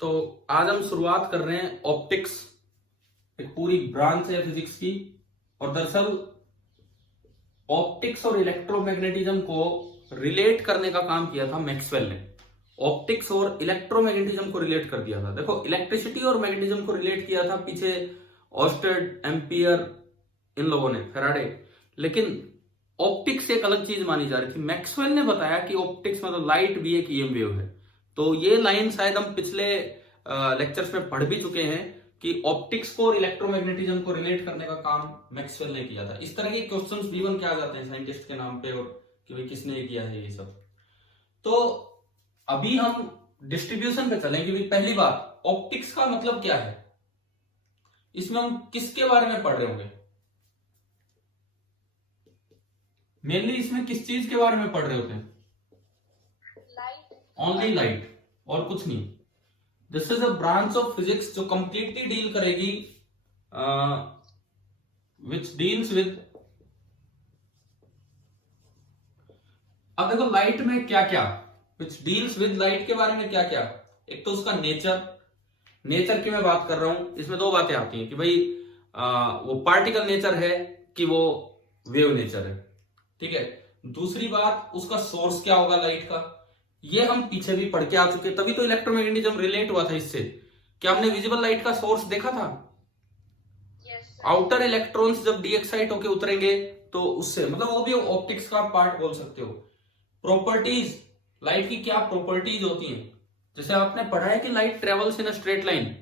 तो आज हम शुरुआत कर रहे हैं ऑप्टिक्स, एक पूरी ब्रांच है फिजिक्स की। और दरअसल ऑप्टिक्स और इलेक्ट्रोमैग्नेटिज्म को रिलेट करने का काम किया था मैक्सवेल ने। ऑप्टिक्स और इलेक्ट्रोमैग्नेटिज्म को रिलेट कर दिया था। देखो, इलेक्ट्रिसिटी और मैग्नेटिज्म को रिलेट किया था पीछे ऑस्टेड, एम्पियर, इन लोगों ने, फेराडे। लेकिन ऑप्टिक्स एक अलग चीज मानी जा रही थी। मैक्सवेल ने बताया कि ऑप्टिक्स मतलब लाइट भी एक ईएम वेव है। तो ये लाइन शायद हम पिछले लेक्चर्स में पढ़ भी चुके हैं कि ऑप्टिक्स को और इलेक्ट्रोमैग्नेटिज्म को रिलेट करने का काम मैक्सवेल ने किया था। इस तरह के क्वेश्चंस भी बन के आ जाते हैं साइंटिस्ट के नाम पे, और कि भाई किसने ये किया है, ये सब। तो अभी हम डिस्ट्रीब्यूशन पे चलेंगे। भाई पहली बात, ऑप्टिक्स का मतलब क्या है, इसमें हम किसके बारे में पढ़ रहे होंगे? मेनली इसमें किस चीज के बारे में पढ़ रहे होते हैं? ओनली लाइट, और कुछ नहीं। This is a branch of physics जो कंप्लीटली डील करेगी, विच डील्स विद। अब देखो लाइट में क्या क्या, विच डील्स विद लाइट के बारे में क्या क्या। एक तो उसका नेचर की मैं बात कर रहा हूं। इसमें दो बातें आती हैं कि भाई वो पार्टिकल नेचर है कि वो वेव नेचर है, ठीक है। दूसरी बात, उसका सोर्स क्या होगा लाइट का। ये हम पीछे भी पढ़ के आ चुके, तभी तो इलेक्ट्रोमैग्नेटिज्म रिलेट हुआ था इससे। क्या हमने विजिबल लाइट का सोर्स देखा था? आउटर इलेक्ट्रॉन्स जब डीएक्साइट होके उतरेंगे तो उससे, मतलब वो भी ऑप्टिक्स का पार्ट बोल सकते हो। प्रॉपर्टीज, लाइट की क्या प्रॉपर्टीज होती हैं? जैसे आपने पढ़ा है कि light travels in a straight line.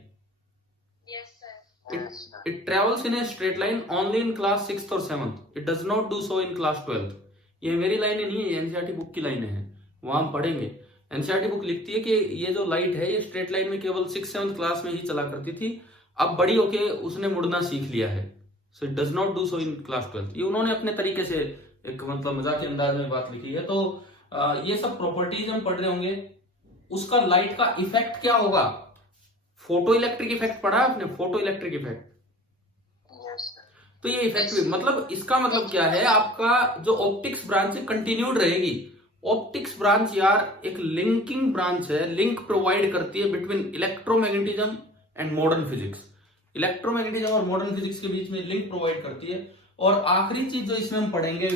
It travels in a straight line only in class 6th और 7th. It does not do so in class 12th. ये मेरी लाइनें नहीं है, ये एनसीईआरटी बुक की लाइनें हैं, वहां हम पढ़ेंगे। एनसीईआरटी बुक लिखती है कि ये जो लाइट है ये स्ट्रेट लाइन में केवल 6th-7th क्लास में ही चला करती थी, अब बड़ी होके उसने मुड़ना सीख लिया है। So it does not do so in class 12th। ये उन्होंने अपने तरीके से एक मतलब मजाक के अंदाज में बात लिखी है। तो ये सब प्रॉपर्टीज हम पढ़ रहे होंगे। उसका लाइट का इफेक्ट क्या होगा? फोटो इलेक्ट्रिक इफेक्ट पढ़ा है आपने? Photo electric effect. तो ये इफेक्ट भी, मतलब इसका मतलब क्या है, आपका जो ऑप्टिक्स ब्रांच है कंटिन्यूड रहेगी। ऑप्टिक्स ब्रांच यार एक लिंकिंग ब्रांच है, लिंक प्रोवाइड करती है between electromagnetism and modern physics. Electromagnetism और मॉडर्न फिजिक्स के बीच में लिंक प्रोवाइड करती है। और आखिरी चीज जो इसमें हम पढ़ेंगे,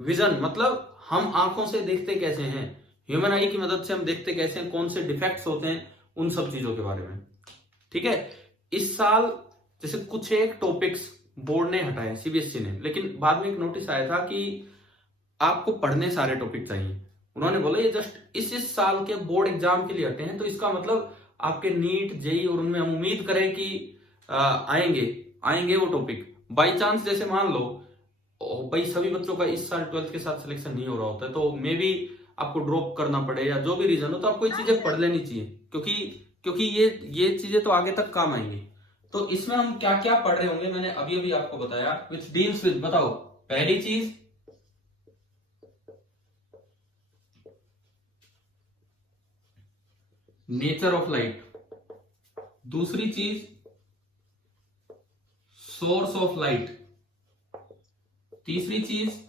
विजन मतलब हम आंखों से देखते कैसे हैं, ह्यूमन आई की मदद से हम देखते कैसे हैं, कौन से डिफेक्ट्स होते हैं, उन सब चीजों के बारे में, ठीक है। इस साल जैसे कुछ एक टॉपिक्स बोर्ड ने हटाए, सीबीएसई ने, लेकिन बाद में एक नोटिस आया था कि आपको पढ़ने सारे टॉपिक चाहिए। उन्होंने बोला ये जस्ट इस साल के बोर्ड एग्जाम के लिए हटे हैं, तो इसका मतलब आपके नीट, जेई और उनमें हम उम्मीद करें कि आएंगे वो टॉपिक। बाई चांस जैसे मान लो भाई सभी बच्चों का इस साल 12th के साथ सिलेक्शन नहीं हो रहा होता है, तो मे बी आपको ड्रॉप करना पड़े या जो भी रीजन हो, तो आपको ये चीजें पढ़ लेनी चाहिए, क्योंकि ये चीजें तो आगे तक काम आएंगी। तो इसमें हम क्या क्या पढ़ रहे होंगे, मैंने अभी अभी आपको बताया। विच डील्स विद, बताओ पहली चीज नेचर ऑफ लाइट, दूसरी चीज सोर्स ऑफ लाइट, तीसरी चीज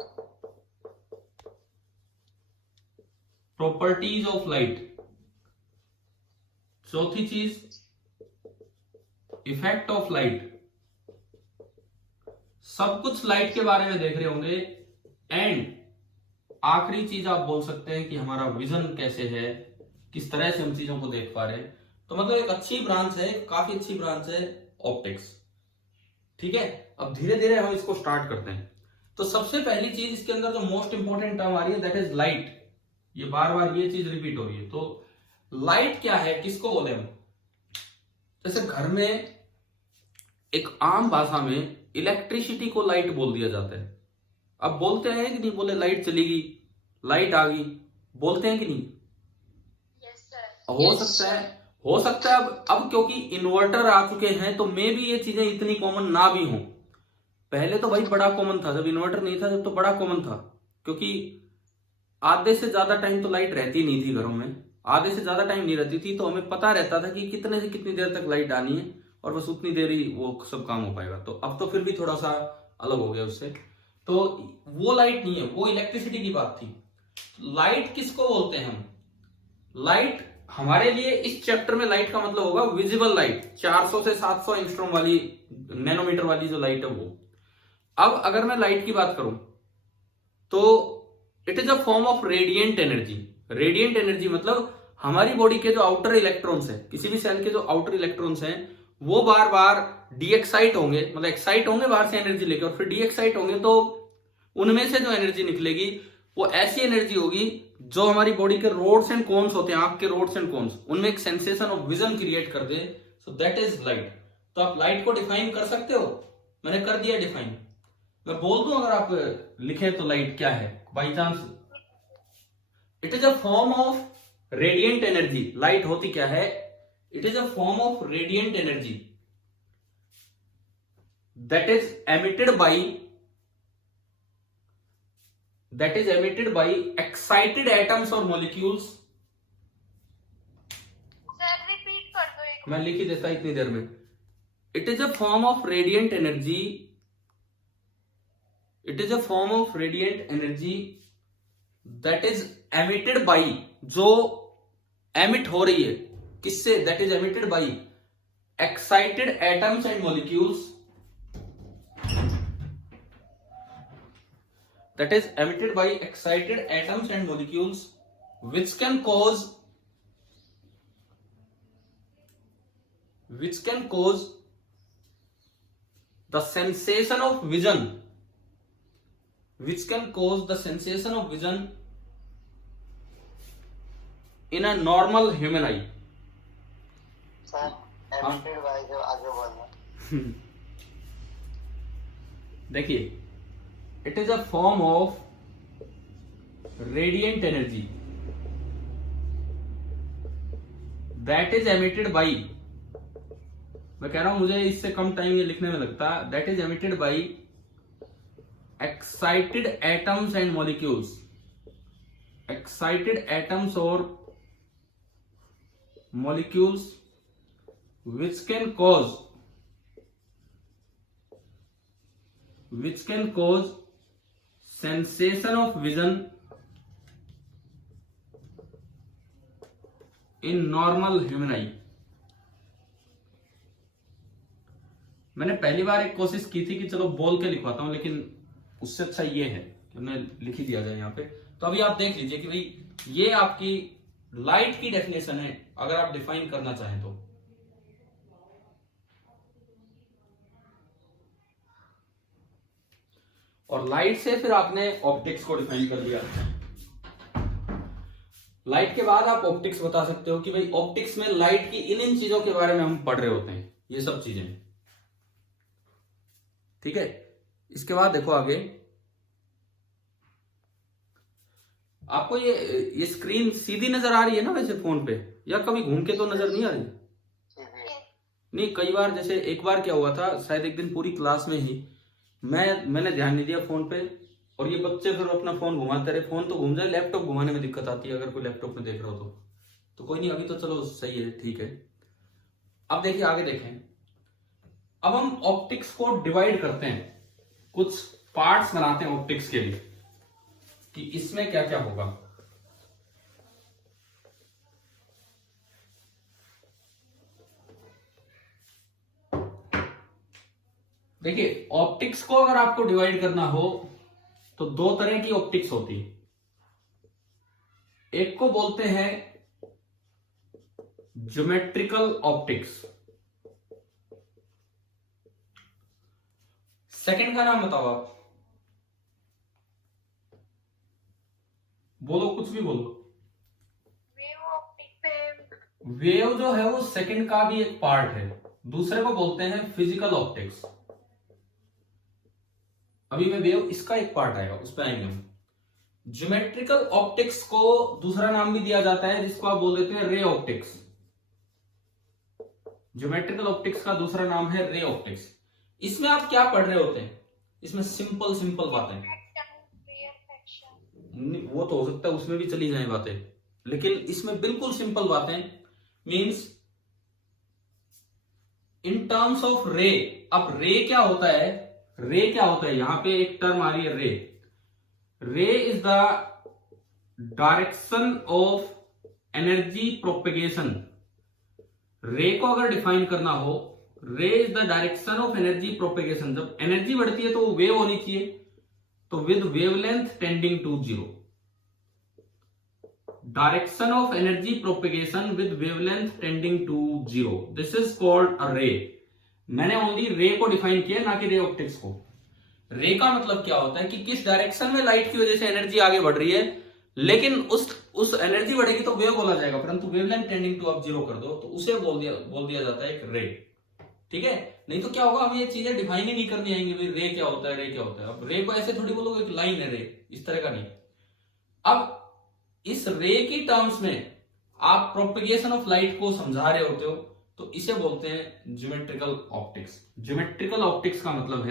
प्रॉपर्टीज ऑफ लाइट, चौथी चीज इफेक्ट ऑफ लाइट। सब कुछ लाइट के बारे में देख रहे होंगे। एंड आखिरी चीज आप बोल सकते हैं कि हमारा विजन कैसे है, किस तरह से हम चीजों को देख पा रहे हैं। तो मतलब एक अच्छी ब्रांच है, काफी अच्छी ब्रांच है ऑप्टिक्स, ठीक है। अब धीरे धीरे हम इसको स्टार्ट करते हैं। तो सबसे पहली चीज इसके अंदर जो मोस्ट इंपॉर्टेंट टर्म आ रही है, दैट इज लाइट। ये बार बार ये चीज रिपीट हो रही है। तो लाइट क्या है, किसको बोले हम? जैसे घर में एक आम भाषा में इलेक्ट्रिसिटी को लाइट बोल दिया जाता है। अब बोलते हैं कि नहीं, बोले लाइट चली गई, लाइट आ गई, बोलते हैं कि नहीं? हो सकता है अब क्योंकि इन्वर्टर आ चुके हैं तो मे भी ये चीजें इतनी कॉमन ना भी हों। पहले तो भाई बड़ा कॉमन था, जब इन्वर्टर नहीं था जब तो बड़ा कॉमन था, क्योंकि आधे से ज्यादा टाइम तो लाइट रहती नहीं थी घरों में, आधे से ज्यादा टाइम नहीं रहती थी, तो हमें पता रहता था कि कितने से कितनी देर तक लाइट आनी है और बस उतनी देर ही वो सब काम हो पाएगा। तो अब तो फिर भी थोड़ा सा अलग हो गया उससे। तो वो लाइट नहीं है, वो इलेक्ट्रिसिटी की बात थी। लाइट किसको बोलते हैं हम? लाइट हमारे लिए इस चैप्टर में लाइट का मतलब होगा विजिबल लाइट, 400 से 700 एंगस्ट्रॉम वाली, नैनोमीटर वाली जो लाइट है वो। अब अगर मैं लाइट की बात करूं तो it is a form of radiant energy. Radiant energy मतलब हमारी बॉडी के जो आउटर इलेक्ट्रॉन्स हैं, किसी भी सेल के जो आउटर इलेक्ट्रॉन्स हैं, वो बार बार डीएक्साइट होंगे, मतलब एक्साइट होंगे बाहर से एनर्जी लेकर, और फिर डीएक्साइट होंगे, तो उनमें से जो एनर्जी निकलेगी वो ऐसी एनर्जी होगी जो हमारी बॉडी के रोड्स एंड कोन्स होते हैं, आंख के रोड्स एंड कोन्स, उनमें एक सेंसेशन ऑफ विजन क्रिएट कर दे। So that is light. तो आप लाइट को डिफाइन कर सकते हो, मैंने कर दिया डिफाइन। मैं बोल दूं अगर आप लिखे तो लाइट क्या है by chance. It is a form of radiant energy. Light होती क्या है? It is a form of radiant energy that is emitted by excited atoms or molecules। Sir repeat कर दो एक। मैं लिख ही देता इतनी देर में। It is a form of radiant energy, it is a form of radiant energy that is emitted by, जो emit हो रही है किससे? That is emitted by excited atoms and molecules, that is emitted by excited atoms and molecules which can cause the sensation of vision, in a normal human eye। Sir emitted by जो आगे बोलना। देखिए, it is a form of radiant energy that is emitted by, मैं कह रहा हूं मुझे इससे कम टाइम ये लिखने में लगता, that is emitted by excited atoms and molecules, excited atoms or molecules which can cause sensation of vision in normal human eye। मैंने पहली बार एक कोशिश की थी कि चलो बोल के लिखवाता हूं, लेकिन उससे अच्छा ये है कि मैं लिख ही दिया जाए यहाँ पे। तो अभी आप देख लीजिए कि भाई ये आपकी लाइट की डेफिनेशन है, अगर आप डिफाइन करना चाहें तो। और लाइट से फिर आपने ऑप्टिक्स को डिफाइन कर दिया। लाइट के बाद आप ऑप्टिक्स बता सकते हो कि भाई ऑप्टिक्स में लाइट की इन चीजों के बारे में हम पढ़ रहे होते हैं, ये सब चीजें, ठीक है। इसके बाद देखो आगे, आपको ये स्क्रीन सीधी नजर आ रही है ना वैसे फोन पे, या कभी घूम के तो नजर नहीं आ रही? नहीं, कई बार, जैसे एक बार क्या हुआ था, शायद एक दिन पूरी क्लास में ही मैंने ध्यान नहीं दिया फोन पे, और ये बच्चे फिर अपना फोन घुमाते रहे। फोन तो घूम जाए, लैपटॉप घुमाने में दिक्कत आती है अगर कोई लैपटॉप में देख रहा हो तो कोई नहीं, अभी तो चलो सही है, ठीक है। अब देखिए आगे देखें, अब हम ऑप्टिक्स को डिवाइड करते हैं, कुछ पार्ट्स बनाते हैं ऑप्टिक्स के लिए कि इसमें क्या क्या होगा। देखिए, ऑप्टिक्स को अगर आपको डिवाइड करना हो तो दो तरह की ऑप्टिक्स होती है। एक को बोलते हैं ज्योमेट्रिकल ऑप्टिक्स, सेकंड का नाम बताओ आप, बोलो, कुछ भी बोलो। Wave optics. वेव जो है वो सेकंड का भी एक पार्ट है, दूसरे को बोलते हैं फिजिकल ऑप्टिक्स। अभी मैं वेव इसका एक पार्ट आएगा, उस पर आएंगे हम। ज्योमेट्रिकल ऑप्टिक्स को दूसरा नाम भी दिया जाता है जिसको आप बोल देते हैं रे ऑप्टिक्स। ज्योमेट्रिकल ऑप्टिक्स का दूसरा नाम है रे ऑप्टिक्स। इसमें आप क्या पढ़ रहे होते हैं? इसमें सिंपल बातें, वो तो हो सकता है उसमें भी चली जाए बातें, लेकिन इसमें बिल्कुल सिंपल बातें, मींस इन टर्म्स ऑफ रे। अब रे क्या होता है? रे क्या होता है? यहां पे एक टर्म आ रही है ray. Ray is the direction of energy propagation, ray को अगर डिफाइन करना हो, ray is the direction of energy propagation. जब एनर्जी बढ़ती है तो वो वेव होनी चाहिए, तो with wavelength tending to zero. Direction of energy propagation with wavelength tending to zero, this is called a ray. मैंने ओनली रे को डिफाइन किया, ना कि रे ऑप्टिक्स को। रे का मतलब क्या होता है कि किस डायरेक्शन में लाइट की वजह से एनर्जी आगे बढ़ रही है, लेकिन उस एनर्जी बढ़ेगी तो वेव बोला जाएगा, परंतु वेवलेंथ टेंडिंग टू आप जीरो कर दो तो उसे बोल दिया जाता है एक रे। ठीक है, नहीं तो क्या होगा, हमें ये चीजें डिफाइन ही नहीं करनी आएंगी, भाई रे क्या होता है, रे क्या होता है। अब रे को ऐसे थोड़ी बोलोगे कि लाइन है रे, इस तरह का नहीं। अब इस रे की टर्म्स में आप प्रोपेगेशन ऑफ लाइट को समझा रहे होते हो, तो इसे बोलते हैं ज्योमेट्रिकल ऑप्टिक्स। ज्योमेट्रिकल ऑप्टिक्स का मतलब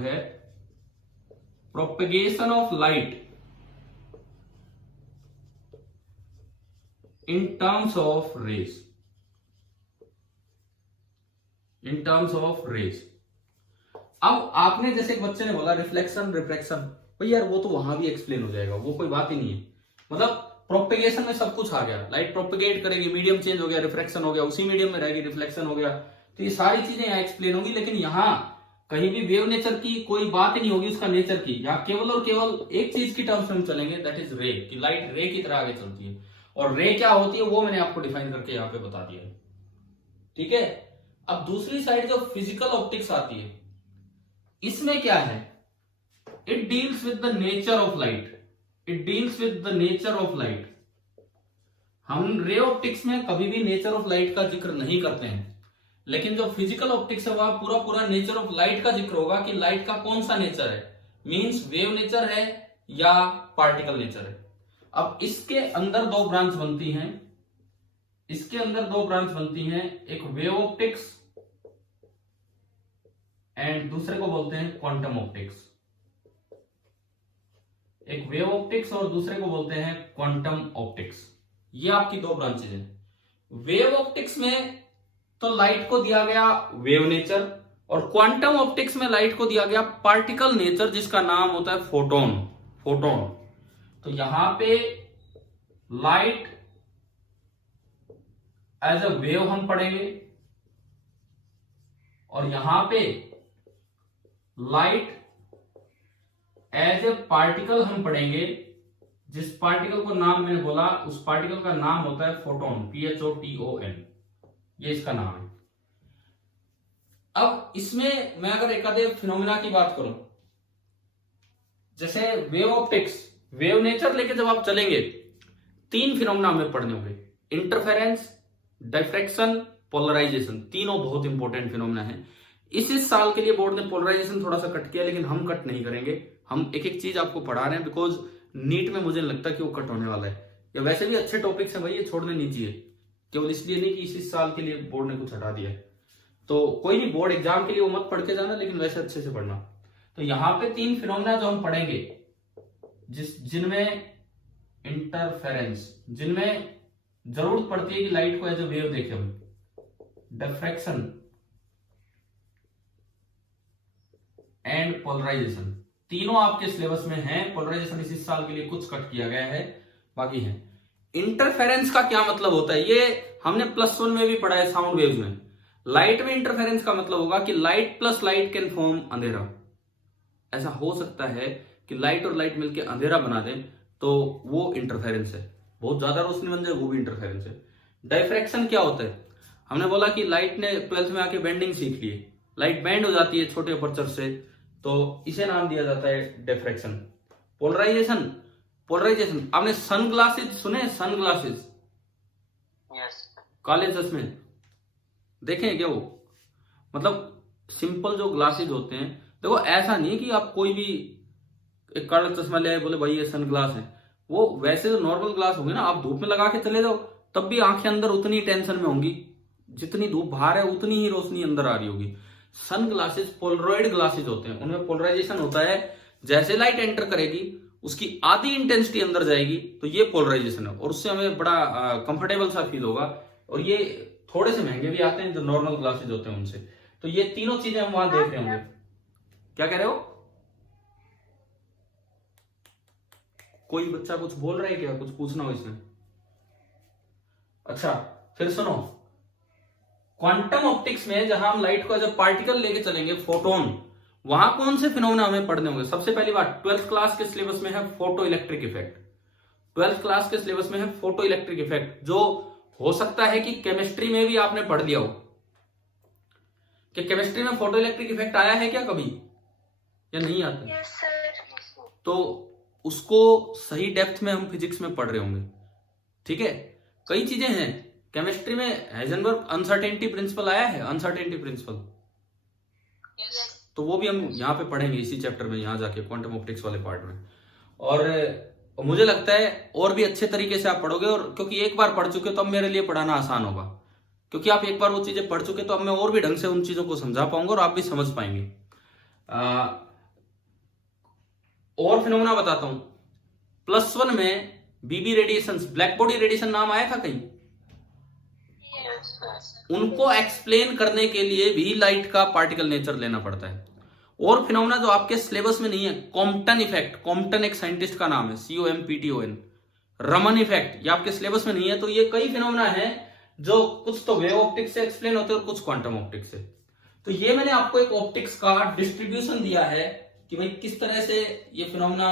है propagation of light in terms of rays, अब आपने जैसे एक बच्चे ने बोला रिफ्लेक्शन रिफ्रैक्शन, भाई यार वो तो वहां भी एक्सप्लेन हो जाएगा, वो कोई बात ही नहीं है। मतलब प्रोपेगेशन में सब कुछ आ गया, लाइट प्रोपेगेट करेगी, मीडियम चेंज हो गया, रिफ्रैक्शन हो गया, उसी मीडियम में रहेगी, रिफ्लेक्शन हो गया, तो ये सारी चीजें यहाँ एक्सप्लेन होगी। लेकिन यहाँ कहीं भी वेव नेचर की कोई बात ही नहीं होगी, उसका नेचर की। यहाँ केवल और केवल एक चीज की टर्म्स में हम चलेंगे, दैट इज रे, कि लाइट रे की तरह आगे चलती है। और रे क्या होती है वो मैंने आपको डिफाइन करके यहाँ पे बता दिया है। ठीक है, अब दूसरी साइड जो फिजिकल ऑप्टिक्स आती है, इसमें क्या है, it deals with the nature of light. हम रे ऑप्टिक्स में कभी भी नेचर ऑफ लाइट का जिक्र नहीं करते हैं, लेकिन जो फिजिकल ऑप्टिक्स है वह पूरा नेचर ऑफ लाइट का जिक्र होगा कि लाइट का कौन सा नेचर है, मींस वेव नेचर है या पार्टिकल नेचर है। अब इसके अंदर दो ब्रांच बनती हैं, एक वेव ऑप्टिक्स एंड दूसरे को बोलते हैं क्वांटम ऑप्टिक्स। एक वेव ऑप्टिक्स और दूसरे को बोलते हैं क्वांटम ऑप्टिक्स। ये आपकी दो ब्रांचेज हैं। वेव ऑप्टिक्स में तो लाइट को दिया गया वेव नेचर, और क्वांटम ऑप्टिक्स में लाइट को दिया गया पार्टिकल नेचर, जिसका नाम होता है फोटोन। तो यहां पे लाइट एज अ वेव हम पढ़ेंगे, और यहां पे लाइट एज ए पार्टिकल हम पढ़ेंगे। जिस पार्टिकल को नाम मैंने बोला, उस पार्टिकल का नाम होता है फोटोन, PHOTON, ये इसका नाम है। अब इसमें मैं अगर एक आधे फिनोमिना की बात करूं, जैसे वेव ऑप्टिक्स, वेव नेचर लेके जब आप चलेंगे, तीन फिनोमिना हमें पढ़ने होंगे, इंटरफेरेंस, डिफ्रैक्शन, पोलराइजेशन। तीनों बहुत इंपॉर्टेंट फिनोमिना है। इस साल के लिए बोर्ड ने पोलराइजेशन थोड़ा सा कट किया, लेकिन हम कट नहीं करेंगे, हम एक एक चीज आपको पढ़ा रहे हैं, बिकॉज नीट में मुझे लगता है कि वो कट होने वाला है। या वैसे भी अच्छे टॉपिक्स हैं भाई, ये छोड़ने नहीं चाहिए, केवल इसलिए नहीं कि इस साल के लिए बोर्ड ने कुछ हटा दिया है। तो कोई नहीं, बोर्ड एग्जाम के लिए वो मत पढ़ के जाना, लेकिन वैसे अच्छे से पढ़ना। तो यहाँ पे तीन फिनोमिना जो हम पढ़ेंगे, जिनमें इंटरफेरेंस, जिनमें जरूरत पड़ती है कि लाइट को एज ए वेव देखें हम, डिफ्रैक्शन एंड पोलराइजेशन, तीनों आपके सिलेबस में हैं। पोलराइजेशन इस साल के लिए कुछ कट किया गया है, बाकी है। इंटरफेरेंस का क्या मतलब होता है, ये हमने +1 में भी पढ़ा है, साउंड वेव्स में। लाइट में इंटरफेरेंस का मतलब होगा कि light plus light can form अंधेरा। ऐसा हो सकता है कि लाइट और लाइट मिलकर अंधेरा बना दें, तो वो इंटरफेरेंस है। बहुत ज्यादा रोशनी बन जाए, वो भी इंटरफेरेंस है। डिफ्रैक्शन क्या होता है, हमने बोला कि लाइट ने 12th में आके बेंडिंग सीख ली है, लाइट बेंड हो जाती है छोटे अपर्चर से, तो इसे नाम दिया जाता है डिफ्रैक्शन। पोलराइजेशन आपने सनग्लासेस सुने, सनग्लासेस, काले चश्मे देखे हैं क्या? वो मतलब सिंपल जो ग्लासेस होते हैं, देखो ऐसा नहीं कि आप कोई भी एक काला चश्मा ले आए बोले भाई ये सनग्लास है। वो वैसे जो नॉर्मल ग्लास होंगे ना, आप धूप में लगा के चले जाओ तब भी आंखें अंदर उतनी टेंशन में होंगी, जितनी धूप बाहर है उतनी ही रोशनी अंदर आ रही होगी। सन ग्लासेस पोलरॉइड ग्लासेस होते हैं, उनमें पोलराइजेशन होता है, जैसे लाइट एंटर करेगी उसकी आधी इंटेंसिटी अंदर जाएगी, तो ये पोलराइजेशन है, और उससे हमें बड़ा कंफर्टेबल सा फील होगा। और ये थोड़े से महंगे भी आते हैं जो नॉर्मल ग्लासेस होते हैं उनसे। तो ये तीनों चीजें हम वहां देख रहे होंगे। क्या कह रहे हो? कोई बच्चा कुछ बोल रहा है क्या, कुछ पूछना हो इसमें? अच्छा फिर सुनो, क्वांटम ऑप्टिक्स में जहां हम लाइट को एज अ पार्टिकल लेके चलेंगे, फोटोन, वहां कौन से फिनोमेना हमें पढ़ने होंगे? सबसे पहली बात, 12th क्लास के सिलेबस में है photo electric effect. 12th class के सिलेबस में है फोटो इलेक्ट्रिक इफेक्ट, जो हो सकता है कि केमिस्ट्री में भी आपने पढ़ लिया हो। कि केमिस्ट्री में फोटो इलेक्ट्रिक इफेक्ट आया है क्या कभी, या नहीं आता? Yes sir. तो उसको सही डेप्थ में हम फिजिक्स में पढ़ रहे होंगे। ठीक है, कई चीजें हैं केमिस्ट्री में। हाइजेनबर्ग अनसर्टेनिटी प्रिंसिपल आया है, अनसर्टेनिटी प्रिंसिपल, तो वो भी हम यहाँ पे पढ़ेंगे इसी चैप्टर में, यहाँ जाके क्वांटम ऑप्टिक्स वाले पार्ट में। और मुझे लगता है और भी अच्छे तरीके से आप पढ़ोगे, और क्योंकि एक बार पढ़ चुके हो तो अब मेरे लिए पढ़ाना आसान होगा, क्योंकि आप एक बार वो चीजें पढ़ चुके तो अब मैं और भी ढंग से उन चीजों को समझा पाऊंगा और आप भी समझ पाएंगे। और फिनोमेना बताता हूं, +1 में बीबी रेडिएशन, ब्लैक बॉडी रेडिएशन नाम आया था कहीं? उनको एक्सप्लेन करने के लिए भी लाइट का पार्टिकल नेचर लेना पड़ता है। और फिनोमेना जो आपके सिलेबस में नहीं है, कॉम्पटन इफेक्ट, कॉम्पटन एक साइंटिस्ट का नाम है, COMPTON, रमन इफेक्ट, ये आपके सिलेबस में नहीं है। तो ये कई फिनोमेना है जो कुछ तो वेव ऑप्टिक्स से एक्सप्लेन होते हैं और कुछ क्वांटम ऑप्टिक्स से। तो ये मैंने आपको एक ऑप्टिक्स का डिस्ट्रीब्यूशन दिया है कि भाई किस तरह से ये फिनोमेना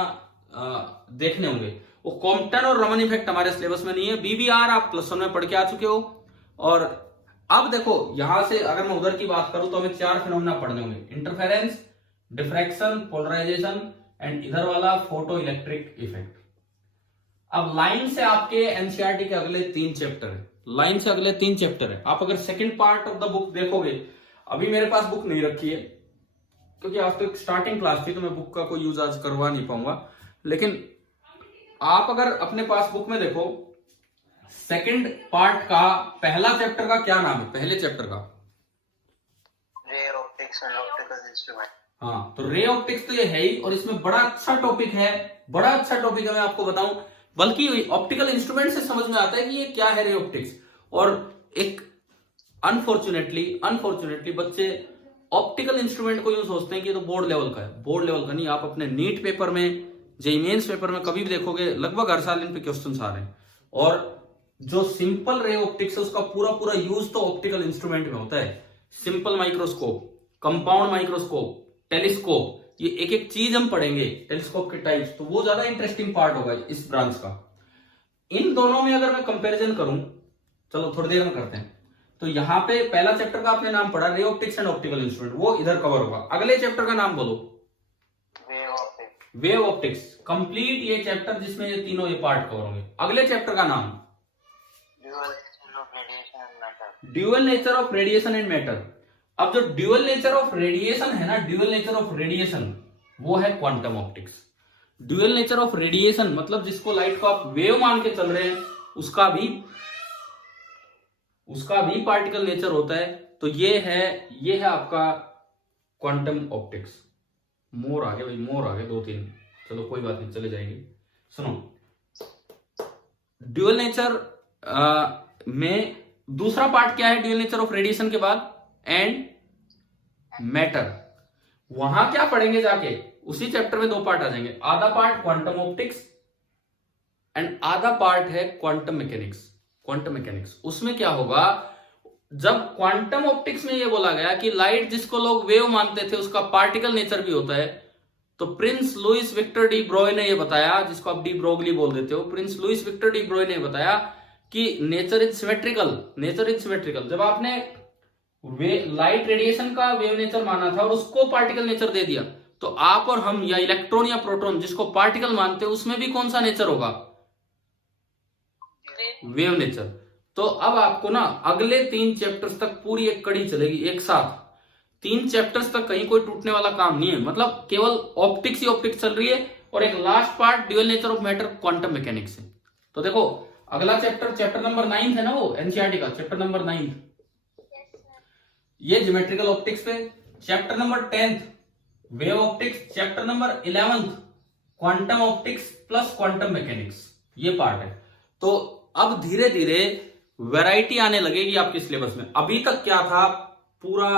देखने होंगे। वो कॉम्पटन और रमन इफेक्ट हमारे सिलेबस में नहीं है। BBR आप +1 में पढ़ के आ चुके हो। और अब देखो यहां से अगर मैं उधर की बात करूं तो हमें 4 फिनोमेना पढ़ने होंगे, इंटरफेरेंस, डिफ्रैक्शन, पोलराइजेशन एंड इधर वाला फोटो इलेक्ट्रिक इफेक्ट। अब लाइन से आपके एनसीईआरटी के अगले 3 चैप्टर है, लाइन से अगले 3 चैप्टर है। आप अगर second part of the book देखोगे, अभी मेरे पास बुक नहीं रखी है क्योंकि आज तो स्टार्टिंग क्लास थी तो मैं बुक का कोई यूज आज करवा नहीं पाऊंगा, लेकिन आप अगर अपने पास बुक में देखो, सेकंड पार्ट का पहला चैप्टर का क्या नाम है? पहले चैप्टर का ray optics and optical instrument. हाँ, तो रे ऑप्टिक्स तो ये है ही, और इसमें बड़ा अच्छा टॉपिक है, बड़ा अच्छा टॉपिक है, मैं आपको बताऊं। बल्कि ऑप्टिकल इंस्ट्रूमेंट से समझ में आता है कि ये क्या है रे ऑप्टिक्स। और एक अनफॉर्चुनेटली बच्चे ऑप्टिकल इंस्ट्रूमेंट को यूं सोचते हैं कि ये तो बोर्ड लेवल का है। बोर्ड लेवल का नहीं, आप अपने नीट पेपर में, जेईई मेंस पेपर में कभी भी देखोगे, लगभग हर साल इन पे क्वेश्चंस आ रहे हैं। और जो सिंपल रे ऑप्टिक्स है उसका पूरा यूज तो ऑप्टिकल इंस्ट्रूमेंट में होता है। Simple microscope, compound microscope, telescope, ये एक एक चीज हम पढ़ेंगे, टेलीस्कोप के टाइप्स, तो वो ज्यादा इंटरेस्टिंग पार्ट होगा इस ब्रांच का। इन दोनों में अगर मैं कंपैरिजन करूं, चलो थोड़ी देर में करते हैं, तो यहाँ पे पहला चैप्टर का आपने नाम पढ़ा ray optics and optical instrument, वो इधर कवर होगा। अगले चैप्टर का नाम बोलो, वेव ऑप्टिक्स, कंप्लीट ये चैप्टर जिसमें ये तीनों ये पार्ट कवर होंगे। अगले चैप्टर का नाम dual nature of radiation and matter. अब जो ड्यूअल नेचर ऑफ रेडिएशन है ना, ड्यूअल नेचर ऑफ रेडिएशन, वो है quantum optics. Dual nature of radiation मतलब जिसको लाइट को आप वेव मान के चल रहे हैं, उसका भी पार्टिकल नेचर होता है। तो ये है आपका क्वांटम ऑप्टिक्स। मोर आ गए भाई, मोर आ गए 2-3, चलो कोई बात नहीं, चले जाएंगे। सुनो, ड्यूअल नेचर में दूसरा पार्ट क्या है ड्यूअल नेचर ऑफ रेडिएशन के बाद? And matter. वहां क्या पढ़ेंगे जाके, उसी चैप्टर में 2 पार्ट आ जाएंगे। आधा पार्ट क्वांटम ऑप्टिक्स एंड आधा पार्ट है क्वांटम मैकेनिक्स। क्वांटम मैकेनिक्स उसमें क्या होगा, जब क्वांटम ऑप्टिक्स में यह बोला गया कि लाइट जिसको लोग वेव मानते थे उसका पार्टिकल नेचर भी होता है, तो प्रिंस लुइस विक्टर डी ब्रोय ने यह बताया, जिसको आप डी ब्रोगली बोल देते हो, प्रिंस लुइस विक्टर डी ब्रोय ने बताया कि नेचर इज सिमेट्रिकल। जब आपने लाइट रेडिएशन का वेव नेचर माना था और उसको पार्टिकल नेचर दे दिया, तो आप और हम या इलेक्ट्रॉन या प्रोटॉन जिसको पार्टिकल मानते हैं उसमें भी कौन सा नेचर होगा? Wave nature. तो अब आपको ना अगले 3 चैप्टर्स तक पूरी एक कड़ी चलेगी एक साथ। 3 चैप्टर्स तक कहीं कोई टूटने वाला काम नहीं है, मतलब केवल ऑप्टिक्स ही ऑप्टिक्स चल रही है, और एक last part dual nature of matter quantum mechanics है। तो देखो अगला चैप्टर नंबर 9 है ना, वो एनसीईआरटी का चैप्टर नंबर 9, ये ज्योमेट्रिकल ऑप्टिक्स पे। Chapter number 10 wave optics, chapter number 11 quantum optics plus quantum mechanics, ये पार्ट है। तो अब धीरे धीरे वैरायटी आने लगेगी आपके सिलेबस में। अभी तक क्या था, पूरा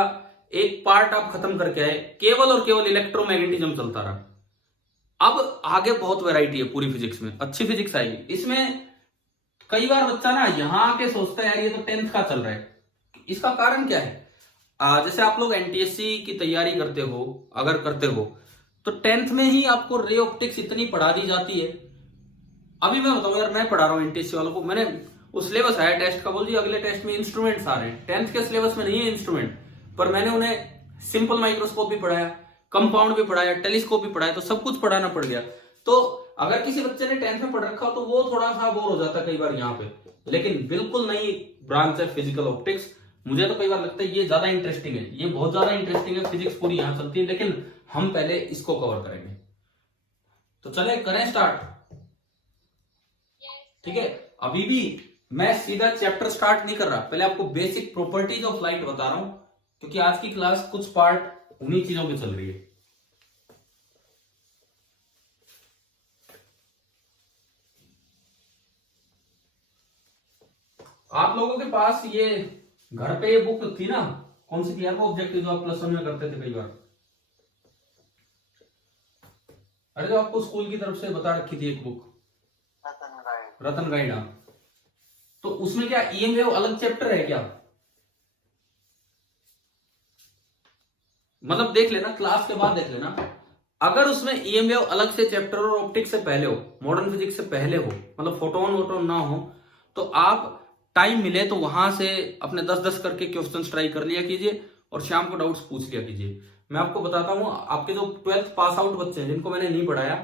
एक पार्ट आप खत्म करके आए, केवल और केवल इलेक्ट्रोमैग्नेटिज्म चलता रहा। अब आगे बहुत वैरायटी है पूरी फिजिक्स में, अच्छी फिजिक्स आएगी इसमें। कई बार बच्चा ना यहाँ आके सोचता है यार ये तो 10th का चल रहा है, इसका कारण क्या है? जैसे आप लोग एनटीएससी की तैयारी करते हो, अगर करते हो तो 10th में ही आपको रे ऑप्टिक्स इतनी पढ़ा दी जाती है। अभी मैं बताऊं यार, मैं पढ़ा रहा हूँ एनटीएससी वालों को, मैंने उस सिलेबस आया टेस्ट का, बोल दिया अगले टेस्ट में इंस्ट्रूमेंट्स आ रहे हैं। 10th के सिलेबस में नहीं है इंस्ट्रूमेंट, पर मैंने उन्हें सिंपल माइक्रोस्कोप भी पढ़ाया, कंपाउंड भी पढ़ाया, टेलीस्कोप भी पढ़ाया, तो सब कुछ पढ़ाना पड़ गया। तो अगर किसी बच्चे ने 10th में पढ़ रखा हो तो वो थोड़ा सा बोर हो जाता है कई बार यहाँ पे, लेकिन बिल्कुल नई ब्रांच है फिजिकल ऑप्टिक्स। मुझे तो कई बार लगता है ये ज्यादा इंटरेस्टिंग है, ये बहुत ज्यादा इंटरेस्टिंग है, फिजिक्स पूरी यहाँ चलती है, लेकिन हम पहले इसको कवर करेंगे। तो चले करें स्टार्ट, ठीक है? अभी भी मैं सीधा चैप्टर स्टार्ट नहीं कर रहा, पहले आपको बेसिक प्रॉपर्टीज ऑफ लाइट बता रहा हूं, क्योंकि आज की क्लास कुछ पार्ट उन्हीं चीजों पे चल रही है। आप लोगों के पास ये घर पे ये बुक थी ना, कौन सी थी यार वो ऑब्जेक्टिव जो आप +1 में करते थे कई बार? अरे जो आपको स्कूल की तरफ से बता रखी थी एक बुक, रतन गाइड। तो उसमें क्या ईएम वेव अलग चैप्टर है क्या? मतलब देख लेना, क्लास के बाद देख लेना, अगर उसमें ईएम वेव अलग से चैप्टर और ऑप्टिक्स से पहले हो, मॉडर्न फिजिक्स से पहले हो, मतलब फोटोन वोटोन ना हो, तो आप टाइम मिले तो वहां से अपने 10-10 करके क्वेश्चंस ट्राई कर लिया कीजिए और शाम को डाउट्स पूछ लिया कीजिए। मैं आपको बताता हूं, आपके जो 12th पास आउट बच्चे हैं जिनको मैंने नहीं पढ़ाया,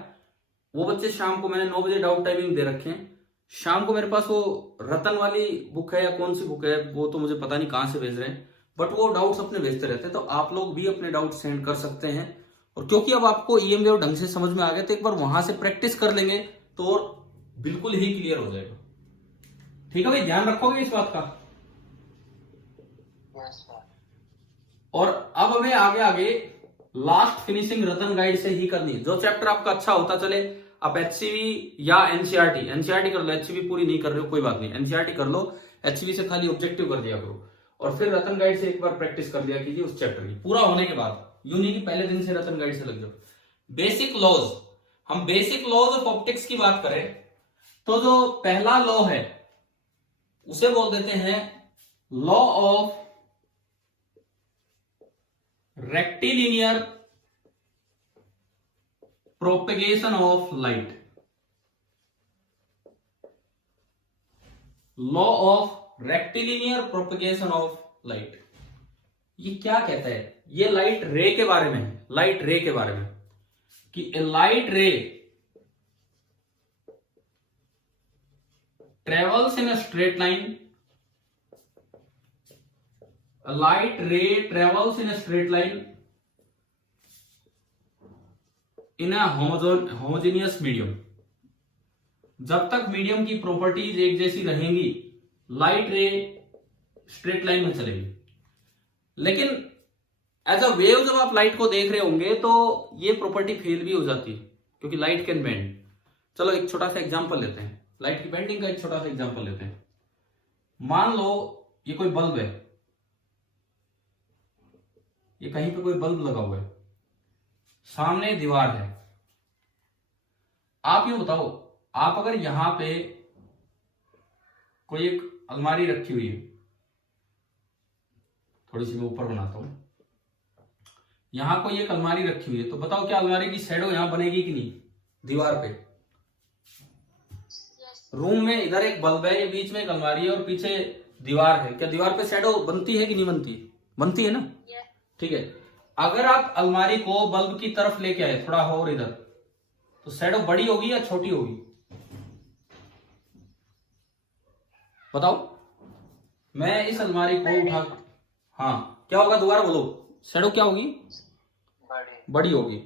वो बच्चे शाम को मैंने 9 बजे डाउट टाइमिंग दे रखे हैं। शाम को मेरे पास वो रतन वाली बुक है या कौन सी बुक है वो तो मुझे पता नहीं कहां से भेज रहे हैं, बट वो डाउट्स अपने भेजते रहते हैं, तो आप लोग भी अपने डाउट सेंड कर सकते हैं। और क्योंकि अब आपको ईएम वेव ढंग से समझ में आ गया, तो एक बार वहां से प्रैक्टिस कर लेंगे तो बिल्कुल ही क्लियर हो जाएगा। ठीक है भाई, ध्यान रखोगे इस बात का? और अब हमें आगे आगे लास्ट फिनिशिंग रतन गाइड से ही करनी है। जो चैप्टर आपका अच्छा होता चले, आप एचसीवी या एनसीईआरटी कर लो, एचसीवी पूरी नहीं कर रहे हो कोई बात नहीं, एनसीईआरटी कर लो, एचसीवी से खाली ऑब्जेक्टिव कर दिया करो, और फिर रतन गाइड से एक बार प्रैक्टिस कर लिया कीजिए उस चैप्टर की। पूरा होने के बाद यूं नहीं कि पहले दिन से रतन गाइड से लग जाओ। बेसिक लॉज, हम बेसिक लॉज ऑफ ऑप्टिक्स की बात करें तो जो पहला लॉ है उसे बोल देते हैं law of rectilinear propagation of light. Law of rectilinear propagation of light, ये क्या कहता है? ये लाइट रे के बारे में है, लाइट रे के बारे में, कि ए लाइट रे travels in a straight line, a light ray travels in a straight line in a homogeneous medium। जब तक मीडियम की प्रॉपर्टीज एक जैसी रहेंगी, लाइट रे स्ट्रेट लाइन में चलेगी। लेकिन एज अ वेव जब आप लाइट को देख रहे होंगे तो ये प्रॉपर्टी फेल भी हो जाती है, क्योंकि लाइट कैन बेंड। चलो एक छोटा सा एग्जांपल लेते हैं, लाइट की बेंडिंग का एक छोटा सा एग्जांपल लेते हैं। मान लो ये कोई बल्ब है, ये कहीं पे कोई बल्ब लगा हुआ है, सामने दीवार है। आप यूं बताओ, आप अगर यहां पे कोई एक अलमारी रखी हुई है, थोड़ी सी मैं ऊपर बनाता हूं, यहां कोई एक अलमारी रखी हुई है, तो बताओ क्या अलमारी की शैडो यहां बनेगी कि नहीं दीवार पे? रूम में इधर एक बल्ब है, ये बीच में एक अलमारी है और पीछे दीवार है, क्या दीवार पे शैडो बनती है कि नहीं बनती? बनती है ना? ठीक है। अगर आप अलमारी को बल्ब की तरफ लेके आए थोड़ा और इधर, तो शैडो बड़ी होगी या छोटी होगी? बताओ। मैं इस अलमारी को उठा, हाँ क्या होगा? दोबारा बोलो, शैडो क्या होगी? बड़ी होगी।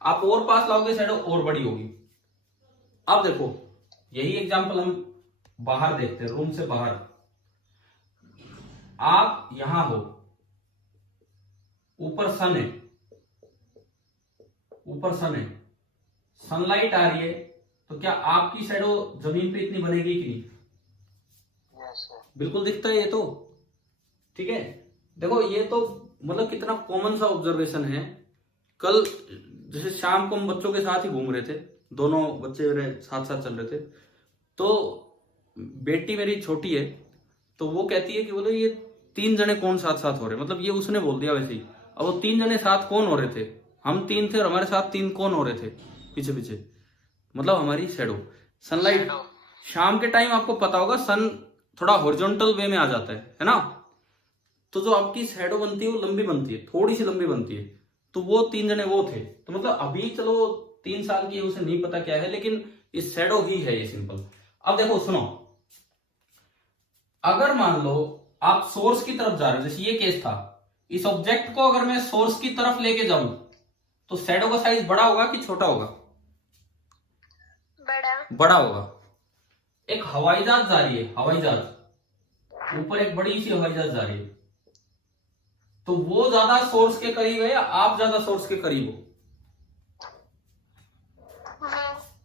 आप और पास लाओगे शैडो और बड़ी होगी। अब देखो, यही एग्जांपल हम बाहर देखते हैं, रूम से बाहर। आप यहां हो, ऊपर सन है, ऊपर सन है, सनलाइट आ रही है, तो क्या आपकी शैडो जमीन पे इतनी बनेगी कि नहीं? बिल्कुल दिखता है ये तो। ठीक है, देखो ये तो मतलब कितना कॉमन सा ऑब्जर्वेशन है। कल जैसे शाम को हम बच्चों के साथ ही घूम रहे थे, दोनों बच्चे मेरे साथ साथ चल रहे थे, तो बेटी मेरी छोटी है, तो वो कहती है कि बोले ये 3 जने कौन साथ साथ हो रहे, मतलब ये उसने बोल दिया वैसे ही। अब वो 3 जने साथ कौन हो रहे थे, हम 3 थे और हमारे साथ 3 कौन हो रहे थे पीछे पीछे, मतलब हमारी शेडो। सनलाइट शाम के टाइम आपको पता होगा सन थोड़ा हॉरिजॉन्टल वे में आ जाता है ना, तो जो आपकी शैडो बनती है वो लंबी बनती है, थोड़ी सी लंबी बनती है। तो वो 3 जने वो थे, तो मतलब अभी चलो 3 साल की है, उसे नहीं पता क्या है, लेकिन ये शैडो ही है, ये सिंपल। अब देखो सुनो, अगर मान लो आप सोर्स की तरफ जा रहे हो, जैसे ये केस था, इस ऑब्जेक्ट को अगर मैं सोर्स की तरफ लेके जाऊं तो शैडो का साइज बड़ा होगा कि छोटा होगा? बड़ा होगा। एक हवाई जहाज जा रही है, हवाई जहाज ऊपर एक बड़ी सी हवाई जहाज जा रही है, तो वो ज्यादा सोर्स के करीब है या आप ज्यादा सोर्स के करीब हो?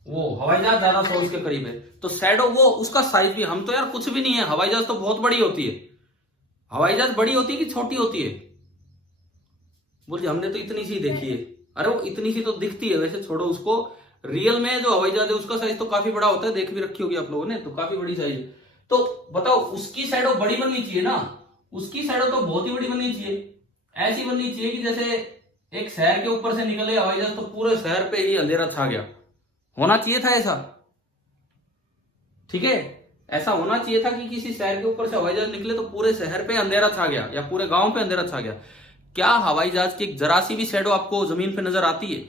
वो हवाई जहाज ज्यादा सोर्स के करीब है, तो शैडो वो उसका साइज भी, हम तो यार कुछ भी नहीं है, हवाई जहाज तो बहुत बड़ी होती है। हवाई जहाज बड़ी होती है कि छोटी होती है? बोलिए हमने तो इतनी सी देखी है। अरे वो इतनी सी तो दिखती है, वैसे छोड़ो उसको, रियल में जो हवाई जहाज है उसका साइज तो काफी बड़ा होता है, देख भी रखी होगी आप लोगों ने, तो काफी बड़ी साइज है। तो बताओ उसकी शैडो बड़ी बननी चाहिए ना, उसकी शैडो तो बहुत ही बड़ी बननी चाहिए, ऐसी बननी चाहिए कि जैसे एक शहर के ऊपर से निकले हवाई जहाज तो पूरे शहर पे ही अंधेरा छा गया, होना चाहिए था ऐसा, ठीक है? ऐसा होना चाहिए था कि किसी शहर के ऊपर से हवाई जहाज निकले तो पूरे शहर पे अंधेरा छा गया या पूरे गांव पे अंधेरा छा गया। क्या हवाई जहाज की एक जरा सी भी शैडो आपको जमीन पे नजर आती है?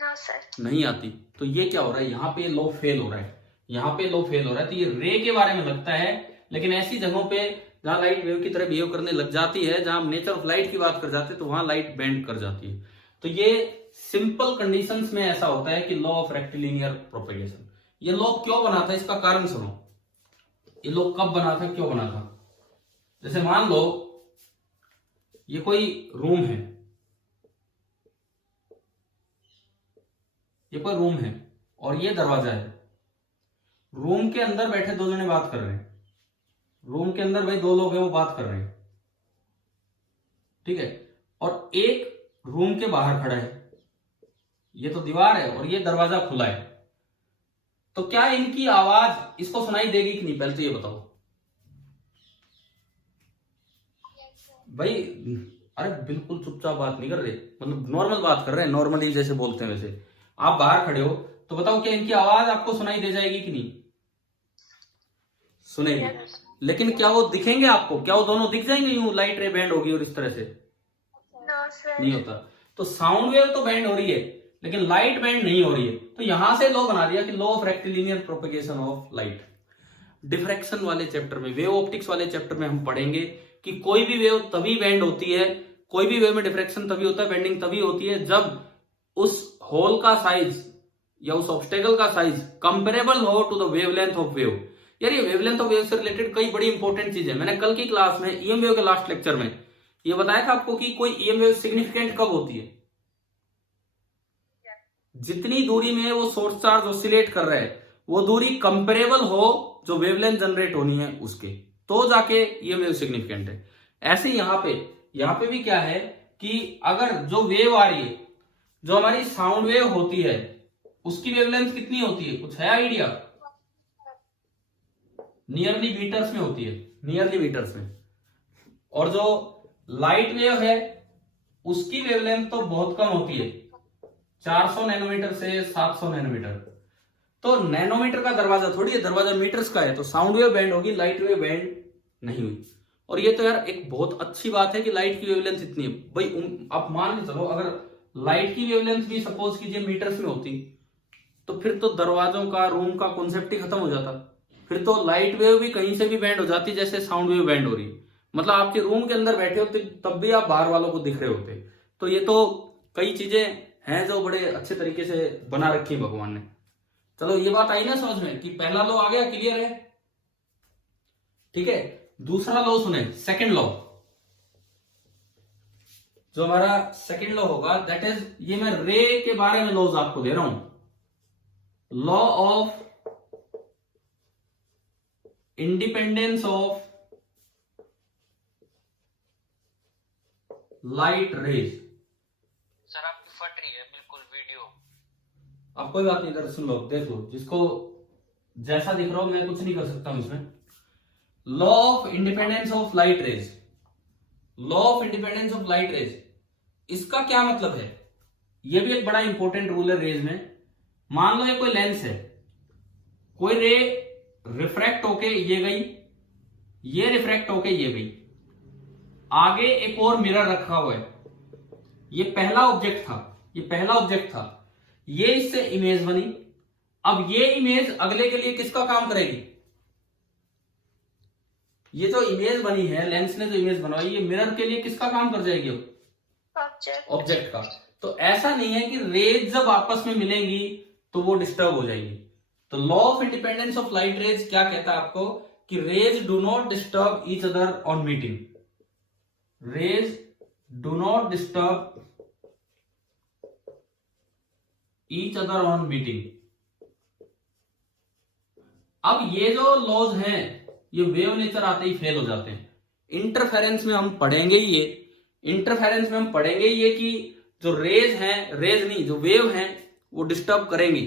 ना सर, नहीं आती। तो ये क्या हो रहा है, यहाँ पे लॉ फेल हो रहा है, यहाँ पे लॉ फेल हो रहा है। तो ये रे के बारे में लगता है, लेकिन ऐसी जगहों पे जहां लाइट वेव की तरह बिहेव करने लग जाती है, जहां हम नेचर ऑफ लाइट की बात कर जाते हैं, तो वहां लाइट बेंड कर जाती है। तो ये सिंपल कंडीशंस में ऐसा होता है कि लॉ ऑफ रेक्टिलिनियर प्रोपेगेशन। ये लॉ क्यों बना था, इसका कारण सुनो। ये लॉ कब बना था, क्यों बना था? जैसे मान लो ये कोई रूम है, ये कोई रूम है और ये दरवाजा है। रूम के अंदर बैठे 2 जने बात कर रहे हैं, रूम के अंदर भाई 2 लोग हैं वो बात कर रहे हैं, ठीक है? और एक रूम के बाहर खड़ा है, ये तो दीवार है और ये दरवाजा खुला है, तो क्या इनकी आवाज इसको सुनाई देगी कि नहीं, पहले तो ये बताओ भाई। अरे बिल्कुल चुपचाप बात नहीं कर रहे, मतलब नॉर्मल बात कर रहे हैं, नॉर्मली जैसे बोलते हैं वैसे। आप बाहर खड़े हो तो बताओ क्या इनकी आवाज आपको सुनाई दे जाएगी कि नहीं? सुनेगी। लेकिन क्या वो दिखेंगे आपको, क्या वो दोनों दिख जाएंगे यूं, लाइट रे बैंड होगी और इस तरह से? ना सर, नहीं होता। तो साउंड वेव तो बैंड हो रही है लेकिन लाइट बैंड नहीं हो रही है, तो यहां से लॉ बना दिया कि law of rectilinear propagation of light. Diffraction वाले चैप्टर में, वेव ऑप्टिक्स वाले चैप्टर में हम पढ़ेंगे कि कोई भी वेव तभी बैंड होती है, कोई भी वेव में डिफ्रैक्शन तभी होता है, बेंडिंग तभी होती है जब उस होल का साइज या उस ऑब्स्टेकल का साइज कंपेरेबल हो to the wavelength of wave. यार ये वेवलेंथ ऑफ वेव से रिलेटेड कई बड़ी इंपॉर्टेंट चीज है। मैंने कल की क्लास में ईएम वेव के लास्ट लेक्चर में ये बताया था आपको कि कोई ईएम वेव सिग्निफिकेंट कब होती है, जितनी दूरी में वो सोर्स चार्ज ऑसिलेट कर रहा है वो दूरी कंपेरेबल हो जो वेवलेंथ जनरेट होनी है उसके, तो जाके ईएम वेव सिग्निफिकेंट है। ऐसे यहां पे भी क्या है कि अगर जो वेव आ रही है, जो हमारी साउंड वेव होती है, उसकी वेवलेंथ कितनी होती है, कुछ है आइडिया? नियरली मीटर्स में होती है, नियरली मीटर्स में। और जो लाइट वेव है उसकी वेवलेंथ तो बहुत कम होती है, 400 नैनोमीटर से 700 नैनोमीटर। तो नैनोमीटर का दरवाजा थोड़ी है, दरवाजा मीटर्स का है, तो साउंड वेव बैंड होगी, लाइट वेव बैंड नहीं हुई। और ये तो यार एक बहुत अच्छी बात है कि लाइट की वेवलेंथ इतनी है भाई। आप मान के चलो अगर लाइट की वेवलेंथ भी सपोज कीजिए मीटर्स में होती तो फिर तो दरवाजों का, रूम का कॉन्सेप्ट ही खत्म हो जाता। फिर तो लाइट वेव भी कहीं से भी बैंड हो जाती जैसे साउंड वेव बैंड हो रही है। मतलब आपके रूम के अंदर बैठे होते तब भी आप बाहर वालों को दिख रहे होते। तो ये तो कई चीजें हैं जो बड़े अच्छे तरीके से बना रखी भगवान ने। चलो ये बात आई ना समझ में कि पहला लॉ आ गया, क्लियर है? ठीक है, दूसरा लॉ सुने, सेकंड लॉ। जो हमारा सेकंड लॉ होगा दैट इज, ये मैं रे के बारे में लॉज आपको दे रहा हूं, law of independence of light raise. आप कोई बात नहीं, इधर सुन लो, देख लो, जिसको जैसा दिख रहा हो, मैं कुछ नहीं कर सकता हूं इसमें। Law of independence of light raise, law of independence of light raise, इसका क्या मतलब है? ये भी एक बड़ा इंपॉर्टेंट रूल है रेज में। मान लो ये कोई लेंस है, कोई रे रिफ्रैक्ट होके ये गई, ये रिफ्रैक्ट होके ये गई, आगे एक और मिरर रखा हुआ है, ये पहला ऑब्जेक्ट था, ये पहला ऑब्जेक्ट था, ये इससे इमेज बनी। अब ये इमेज अगले के लिए किसका काम करेगी? ये जो इमेज बनी है, लेंस ने जो इमेज बनवाई, ये मिरर के लिए किसका काम कर जाएगी? ऑब्जेक्ट। ऑब्जेक्ट का। तो ऐसा नहीं है कि रेज जब आपस में मिलेंगी तो वो डिस्टर्ब हो जाएगी। तो law of independence of light rays क्या कहता है आपको? कि rays do not disturb each other on meeting, rays do not disturb each other on meeting. अब ये जो लॉज हैं, ये वेव नेचर आते ही फेल हो जाते हैं। इंटरफेरेंस में हम पढ़ेंगे ये, इंटरफेरेंस में हम पढ़ेंगे ये कि जो रेज हैं, रेज नहीं, जो वेव हैं वो डिस्टर्ब करेंगी।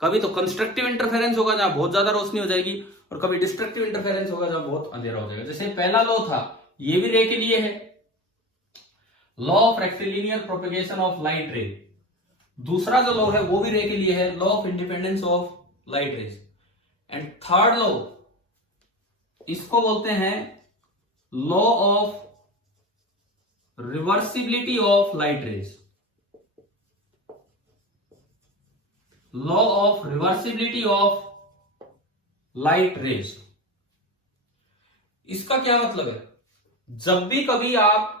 कभी तो कंस्ट्रक्टिव इंटरफेरेंस होगा जहां बहुत ज्यादा रोशनी हो जाएगी, और कभी डिस्ट्रक्टिव इंटरफेरेंस होगा जहां बहुत अंधेरा हो जाएगा। जैसे पहला लॉ था, ये भी रे के लिए है, law of rectilinear propagation of light रे। दूसरा जो लॉ है वो भी रे के लिए है, law of independence of light raise. And third law, इसको बोलते हैं law of reversibility of light raise, law of reversibility of light raise. इसका क्या मतलब है? जब भी कभी आप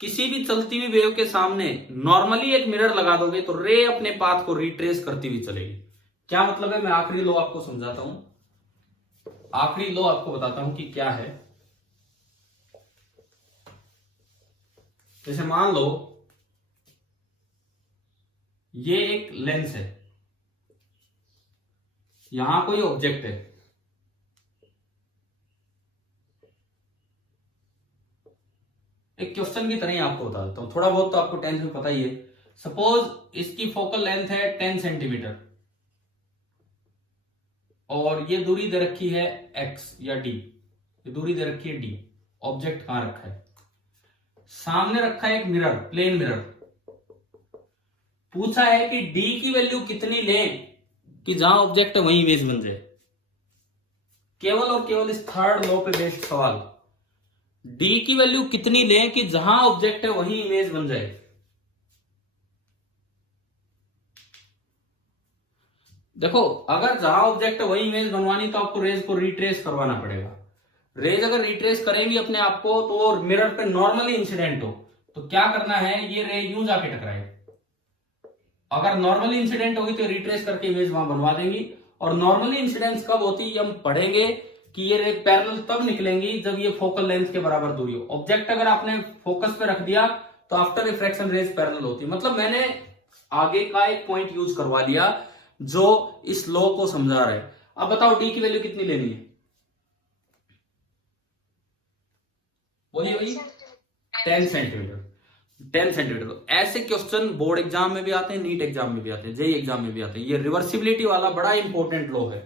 किसी भी चलती हुई वेव के सामने नॉर्मली एक मिरर लगा दोगे तो रे अपने पाथ को रिट्रेस करती हुई चलेगी। क्या मतलब है? मैं आखिरी लॉ आपको समझाता हूं, आखिरी लॉ आपको बताता हूं कि क्या है। जैसे मान लो ये एक लेंस है, यहां कोई ऑब्जेक्ट है, एक क्वेश्चन की तरह ही आपको बता देता हूं, थोड़ा बहुत तो आपको टेंथ में पता ही है। सपोज इसकी फोकल लेंथ है 10 सेंटीमीटर और ये दूरी दे रखी है x या d, ये दूरी दे रखी है d। ऑब्जेक्ट कहां रखा है? सामने रखा है एक मिरर, प्लेन मिरर। पूछा है कि d की वैल्यू कितनी लें कि जहां ऑब्जेक्ट है वहीं इमेज बन जाए। केवल और केवल इस थर्ड लॉ पे बेस्ड सवाल, d की वैल्यू कितनी लें कि जहां ऑब्जेक्ट है वहीं इमेज बन जाए। देखो, अगर जहां ऑब्जेक्ट है वहीं इमेज बनवानी तो आपको रेज को रिट्रेस करवाना पड़ेगा। रेज अगर रिट्रेस करेंगी अपने आप को तो मिरर पे नॉर्मली इंसिडेंट हो तो क्या करना है, ये रे यूं जाके टकराए। अगर नॉर्मली इंसिडेंट होगी तो रिट्रेस करके इमेज वहां बनवा देंगी। और नॉर्मली इंसिडेंस कब होती है, हम पढ़ेंगे कि ये रे पैरेलल तब निकलेंगी जब ये फोकल लेंथ के बराबर दूरी हो। ऑब्जेक्ट अगर आपने फोकस पे रख दिया तो आफ्टर रिफ्रैक्शन रेज पैरेलल होती है। मतलब मैंने आगे का एक पॉइंट यूज करवा लिया जो इस लॉ को समझा रहा है। अब बताओ डी की वैल्यू कितनी लेनी है, बोलिए भाई। 10 सेंटीमीटर, 10 सेंटीमीटर। ऐसे क्वेश्चन बोर्ड एग्जाम में भी आते हैं, नीट एग्जाम में भी आते हैं, जेई एग्जाम में भी आते हैं। ये रिवर्सिबिलिटी वाला बड़ा इंपॉर्टेंट लॉ है।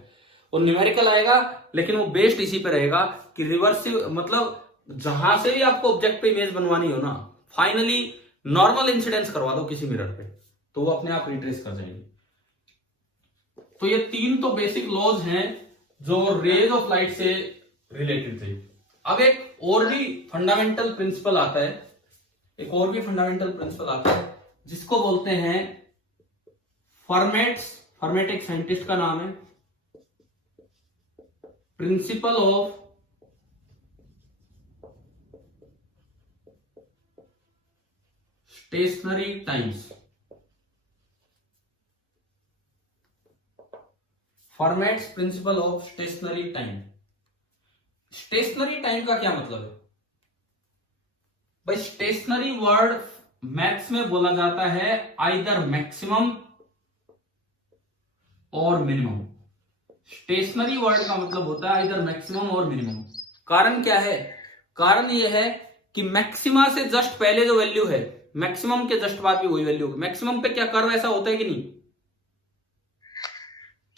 वो न्यूमेरिकल आएगा लेकिन वो बेस्ड इसी पे रहेगा कि रिवर्सिव मतलब जहां से भी आपको ऑब्जेक्ट पे इमेज बनवानी हो ना, फाइनली नॉर्मल इंसिडेंस करवा दो किसी मिरर पे तो वो अपने आप रिट्रेस कर जाएंगे। तो ये तीन तो बेसिक लॉज हैं जो रेज ऑफ लाइट से रिलेटेड थे। अब एक और भी फंडामेंटल प्रिंसिपल आता है, एक और भी फंडामेंटल प्रिंसिपल आता है जिसको बोलते हैं फर्मेट्स। फर्मेट एक साइंटिस्ट का नाम है। Principle of stationary times. Fermat's principle of stationary time. Stationary time का क्या मतलब है भाई? स्टेशनरी वर्ड मैथ्स में बोला जाता है आइदर मैक्सिमम और मिनिमम। स्टेशनरी वर्ड का मतलब होता है आइदर मैक्सिमम और मिनिमम। कारण क्या है? कारण यह है कि मैक्सिमा से जस्ट पहले जो वैल्यू है, मैक्सिमम के जस्ट बाद भी वही वैल्यू होगी। मैक्सिमम पे क्या कर्व ऐसा होता है कि नहीं?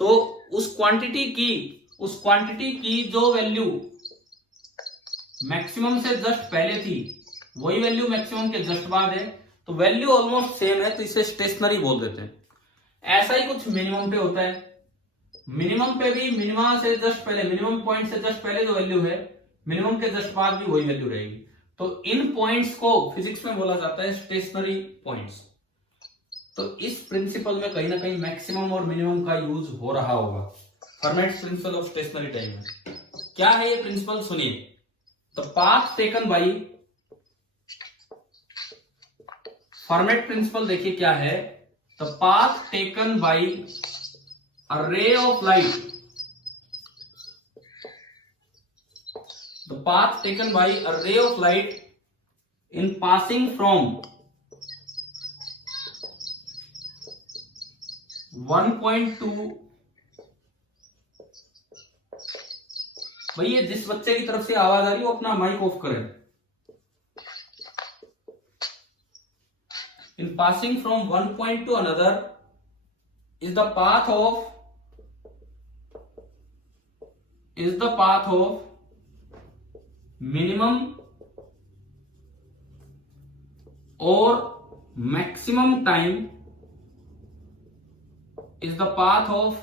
तो उस क्वांटिटी की जो वैल्यू मैक्सिमम से जस्ट पहले थी वही वैल्यू मैक्सिमम के जस्ट बाद है, तो वैल्यू ऑलमोस्ट सेम है, तो इसे स्टेशनरी बोल देते हैं। ऐसा ही कुछ मिनिमम पे होता है। मिनिमम पे भी मिनिमम से जस्ट पहले, मिनिमम पॉइंट से जस्ट पहले जो वैल्यू है मिनिमम के जस्ट बाद भी वही वैल्यू रहेगी। तो इन पॉइंट्स को फिजिक्स में बोला जाता है स्टेशनरी पॉइंट्स। तो इस प्रिंसिपल में कहीं ना कहीं मैक्सिमम और मिनिमम का यूज हो रहा होगा Fermat principle of stationary time में। क्या है ये प्रिंसिपल, सुनिए। तो path taken by, Fermat principle देखिए क्या है। The path taken by a ray of light, the path taken by a ray of light in passing from 1.2। भैया जिस बच्चे की तरफ से आवाज आ रही है वो अपना माइक ऑफ करें। In passing from one point to another is the path of minimum or maximum time, is the path of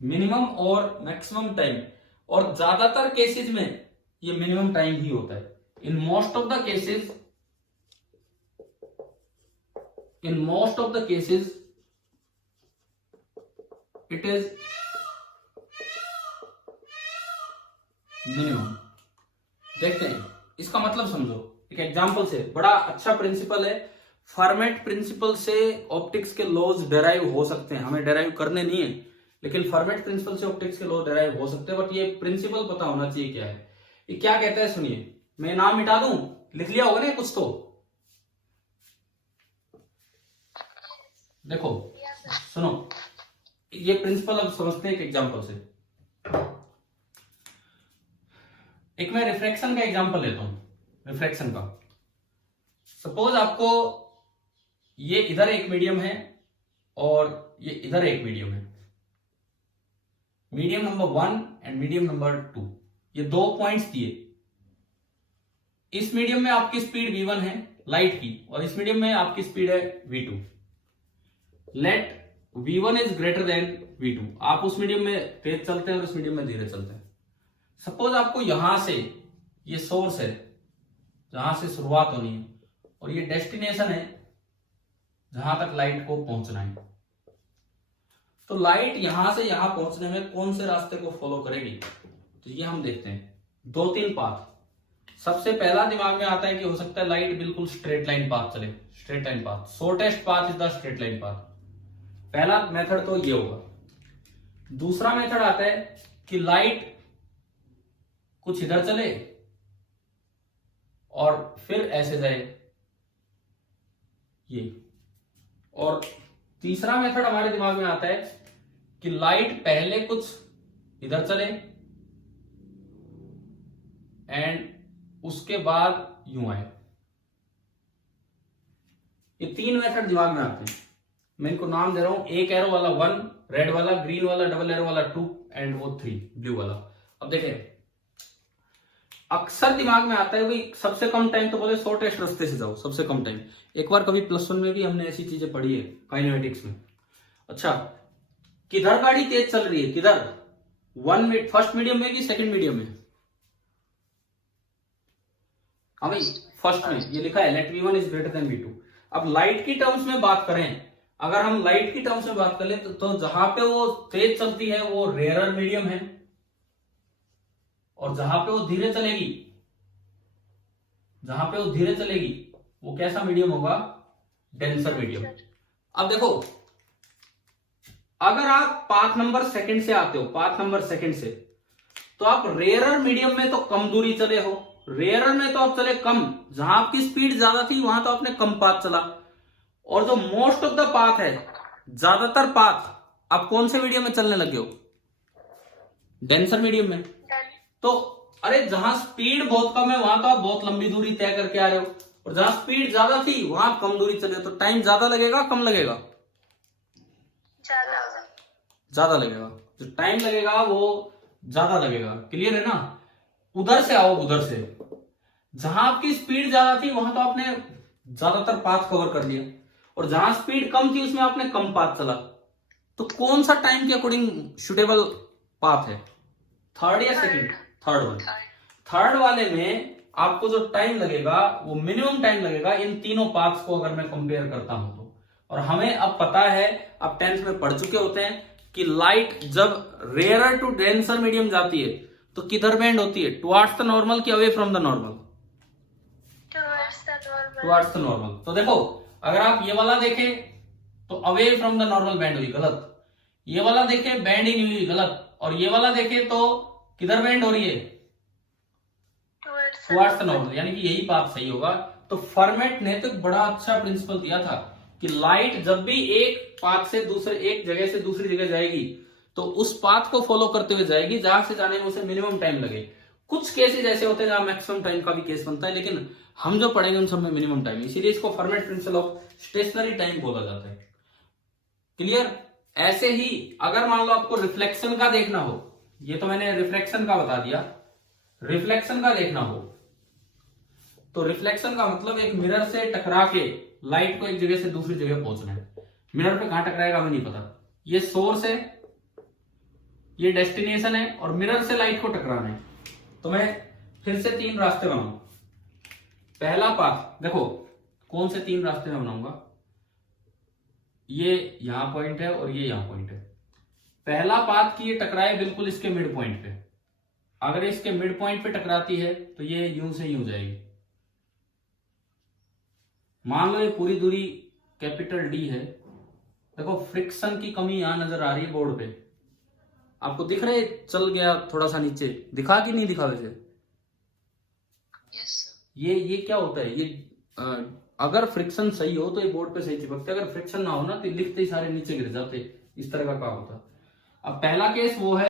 minimum or maximum time। और ज्यादातर केसेस में ये मिनिमम टाइम ही होता है। In most of the cases it is minimum। देखते हैं इसका मतलब समझो एक एग्जांपल से। बड़ा अच्छा प्रिंसिपल है। फॉर्मेट प्रिंसिपल से ऑप्टिक्स के लॉज डेराइव हो सकते हैं, हमें डेराइव करने नहीं है, लेकिन फॉर्मेट प्रिंसिपल से ऑप्टिक्स के लॉ डेराइव हो सकते हैं। बट ये प्रिंसिपल पता होना चाहिए क्या है। ये क्या कहता है सुनिए, मैं नाम मिटा दूं, लिख लिया होगा ना कुछ तो। देखो सुनो, ये प्रिंसिपल अब समझते हैं एक एग्जांपल से। एक मैं रिफ्रैक्शन का एग्जांपल लेता हूं। रिफ्रैक्शन का सपोज आपको ये इधर एक मीडियम है और ये इधर एक मीडियम है, medium number 1 and medium number 2। ये दो पॉइंट्स दिए। इस मीडियम में आपकी स्पीड v1 है लाइट की, और इस मीडियम में आपकी स्पीड है v2। Let v1 is greater than v2। आप उस मीडियम में तेज चलते हैं और उस मीडियम में धीरे चलते हैं। सपोज आपको यहां से, ये सोर्स है जहां से शुरुआत होनी है, और ये डेस्टिनेशन है जहां तक लाइट को पहुंचना है। तो लाइट यहां से यहां पहुंचने में कौन से रास्ते को फॉलो करेगी, तो ये हम देखते हैं। 2-3 पाथ। सबसे पहला दिमाग में आता है कि हो सकता है लाइट बिल्कुल स्ट्रेट लाइन पाथ चले। Straight line path, shortest path is the straight line path. पहला मेथड तो ये होगा। दूसरा मेथड आता है कि लाइट कुछ इधर चले और फिर ऐसे जाए, ये। और तीसरा मेथड हमारे दिमाग में आता है कि लाइट पहले कुछ इधर चले एंड उसके बाद यूं आए। ये 3 मेथड दिमाग में आते हैं। मैं इनको नाम दे रहा हूं, एक एरो वाला 1, रेड वाला, ग्रीन वाला, डबल एरो वाला 2 एंड वो 3 ब्लू वाला। अब देखें, अक्सर दिमाग में आता है भाई सबसे कम टाइम तो बोले शॉर्टेस्ट रास्ते से जाओ, सबसे कम टाइम। एक बार कभी +1 में भी हमने ऐसी चीजें पढ़ी है काइनेमेटिक्स में। अच्छा, किधर गाड़ी तेज चल रही है, किधर? फर्स्ट मीडियम में कि सेकंड मीडियम में? हाँ भाई फर्स्ट में, ये लिखा है late v1 is greater than v2। अब लाइट की टर्म्स में बात करें, अगर हम लाइट की टर्म्स में बात करें तो जहां पे वो तेज चलती है वो रेयरर मीडियम है, और जहां पे वो धीरे चलेगी वो कैसा मीडियम होगा? Denser medium. अब देखो, अगर आप पाथ नंबर सेकंड से आते हो, पाथ नंबर सेकंड से, तो आप रेयरर मीडियम में तो कम दूरी चले हो। रेयरर में तो आप चले कम, जहां आपकी स्पीड ज्यादा थी वहां तो आपने कम पाथ चला। और जो मोस्ट ऑफ द पाथ है, ज्यादातर पाथ आप कौन से मीडियम में चलने लगे हो? डेंसर मीडियम में। तो अरे जहां स्पीड बहुत कम है वहां तो आप बहुत लंबी दूरी तय करके आ रहे हो, और जहां स्पीड ज्यादा थी वहां कम दूरी चले, तो टाइम ज्यादा लगेगा कम लगेगा? ज्यादा लगेगा, जो टाइम लगेगा वो ज्यादा लगेगा। क्लियर है ना? उधर से आओ, उधर से जहां आपकी स्पीड ज्यादा थी वहां तो आपने ज्यादातर पाथ कवर कर लिया, और जहां स्पीड कम थी उसमें आपने कम पाथ चला। तो कौन सा टाइम के अकॉर्डिंग सुटेबल पाथ है? थर्ड या सेकंड? Third one. थर्ड वाले में आपको जो टाइम लगेगा वो मिनिमम टाइम लगेगा इन तीनों पाथ्स को अगर मैं कंपेयर करता हूं तो। और हमें अब पता है, अब 10th में पढ़ चुके होते हैं कि लाइट जब रेयरर टू डेंसर मीडियम जाती है तो किधर बेंड होती है? टुवर्ड्स द नॉर्मल कि away from the normal? towards the normal. Towards the normal. तो देखो, अगर आप ये वाला देखें तो away from the normal bend हुई, गलत। ये वाला देखें बेंड ही नहीं हुई, गलत। और ये वाला देखें तो किधर बेंड हो रही है? टुवर्ड्स द नॉर्मल, यानी कि यही पाथ सही होगा। तो फर्मेट ने तो एक बड़ा अच्छा प्रिंसिपल दिया था कि लाइट जब भी एक पाथ से दूसरे, एक जगह से दूसरी जगह जाएगी तो उस पाथ को फॉलो करते हुए जाएगी जहां से जाने में उसे मिनिमम टाइम लगे। कुछ केसेस ऐसे होते हैं जहां मैक्सिमम टाइम का भी केस बनता है, लेकिन हम जो पढ़ेंगे उन सब में मिनिमम टाइम, इसीलिए इसको Fermat principle of stationary time बोला जाता है। क्लियर? ऐसे ही अगर मान लो आपको रिफ्लेक्शन का देखना हो, ये तो मैंने रिफ्लेक्शन का बता दिया, रिफ्लेक्शन का देखना हो तो रिफ्लेक्शन का मतलब एक मिरर से टकरा के लाइट को एक जगह से दूसरी जगह पहुंचना है। मिरर पे कहां टकराएगा हमें नहीं पता, ये सोर्स है, ये डेस्टिनेशन है, और मिरर से लाइट को टकराना है। तो मैं फिर से 3 रास्ते बनाऊं। पहला पाथ देखो, कौन से 3 रास्ते में बनाऊंगा? ये यहां पॉइंट है और ये यहां पॉइंट है। पहला पाथ की ये टकराए बिल्कुल इसके मिड पॉइंट पे। अगर इसके मिड पॉइंट पे टकराती है तो ये यूं से यूं जाएगी। मान लो ये पूरी दूरी कैपिटल डी है। देखो फ्रिक्शन की कमी यहां नजर आ रही है बोर्ड पे, आपको दिख रहा है? चल गया थोड़ा सा नीचे, दिखा कि नहीं दिखा वैसे? Yes, sir. ये क्या होता है? ये अगर फ्रिक्शन सही हो तो ये बोर्ड पे सही चिपकते, अगर फ्रिक्शन ना हो ना तो लिखते ही सारे नीचे गिर जाते। इस तरह का काम होता। अब पहला केस वो है